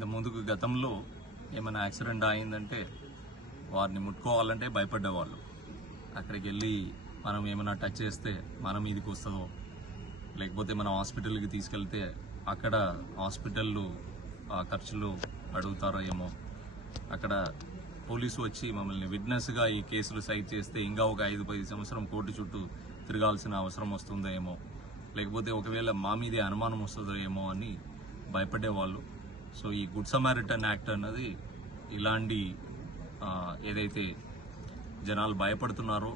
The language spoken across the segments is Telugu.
ఇంత ముందుకు గతంలో ఏమైనా యాక్సిడెంట్ అయిందంటే వారిని ముట్టుకోవాలంటే భయపడ్డేవాళ్ళు. అక్కడికి వెళ్ళి మనం ఏమైనా టచ్ చేస్తే మన మీదకి వస్తుందో, లేకపోతే మనం హాస్పిటల్కి తీసుకెళ్తే అక్కడ హాస్పిటల్లో ఖర్చులు అడుగుతారో ఏమో, అక్కడ పోలీసు వచ్చి మమ్మల్ని విట్నెస్గా ఈ కేసులు సైట్ చేస్తే ఇంకా ఒక 5-10 సంవత్సరం కోర్టు చుట్టూ తిరగాల్సిన అవసరం వస్తుందో ఏమో, లేకపోతే ఒకవేళ మా మీదే అనుమానం వస్తుందో ఏమో అని భయపడేవాళ్ళు. సో ఈ గుడ్ సమారిటన్ యాక్ట్ అన్నది ఇలాంటి ఏదైతే జనాలు భయపడుతున్నారో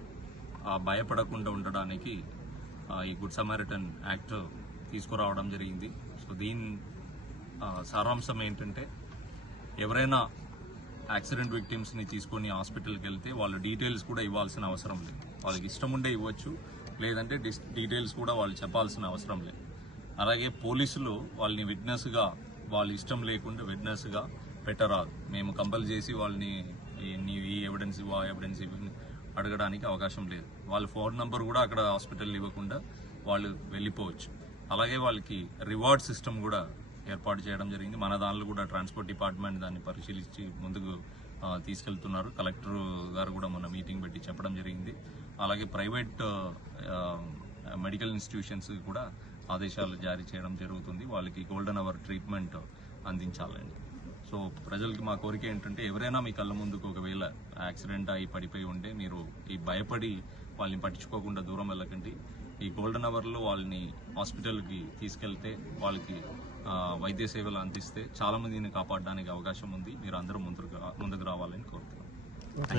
ఆ భయపడకుండా ఉండడానికి ఈ గుడ్ సమారిటన్ యాక్ట్ తీసుకురావడం జరిగింది. సో దీని సారాంశం ఏంటంటే, ఎవరైనా యాక్సిడెంట్ విక్టిమ్స్ని తీసుకొని హాస్పిటల్కి వెళ్తే వాళ్ళ డీటెయిల్స్ కూడా ఇవ్వాల్సిన అవసరం లేదు. వాళ్ళకి ఇష్టం ఉండే ఇవ్వచ్చు, లేదంటే డీటెయిల్స్ కూడా వాళ్ళు చెప్పాల్సిన అవసరం లేదు. అలాగే పోలీసులు వాళ్ళని విట్నెస్గా వాళ్ళ ఇష్టం లేకుండా విట్నెస్గా పెట్టరాదు. మేము కంపల్ చేసి వాళ్ళని ఈ ఎవిడెన్స్ ఇవ్వు, ఆ ఎవిడెన్స్ ఇవ్వు అడగడానికి అవకాశం లేదు. వాళ్ళ ఫోన్ నంబర్ కూడా అక్కడ హాస్పిటల్ ఇవ్వకుండా వాళ్ళు వెళ్ళిపోవచ్చు. అలాగే వాళ్ళకి రివార్డ్ సిస్టమ్ కూడా ఏర్పాటు చేయడం జరిగింది. మన దానిలో కూడా ట్రాన్స్పోర్ట్ డిపార్ట్మెంట్ దాన్ని పరిశీలించి ముందుకు తీసుకెళ్తున్నారు. కలెక్టర్ గారు కూడా మన మీటింగ్ పెట్టి చెప్పడం జరిగింది. అలాగే ప్రైవేట్ మెడికల్ ఇన్స్టిట్యూషన్స్ కూడా ఆదేశాలు జారీ చేయడం జరుగుతుంది. వాళ్ళకి గోల్డెన్ అవర్ ట్రీట్మెంట్ అందించాలండి. సో ప్రజలకి మా కోరిక ఏంటంటే, ఎవరైనా మీ కళ్ళ ముందుకు ఒకవేళ యాక్సిడెంట్ అయి పడిపోయి ఉంటే మీరు ఈ భయపడి వాళ్ళని పట్టించుకోకుండా దూరం వెళ్ళకండి. ఈ గోల్డెన్ అవర్లో వాళ్ళని హాస్పిటల్కి తీసుకెళ్తే వాళ్ళకి వైద్య సేవలు అందిస్తే చాలా మందిని కాపాడడానికి అవకాశం ఉంది. మీరు అందరూ ముందుకు రావాలని కోరుతున్నాను.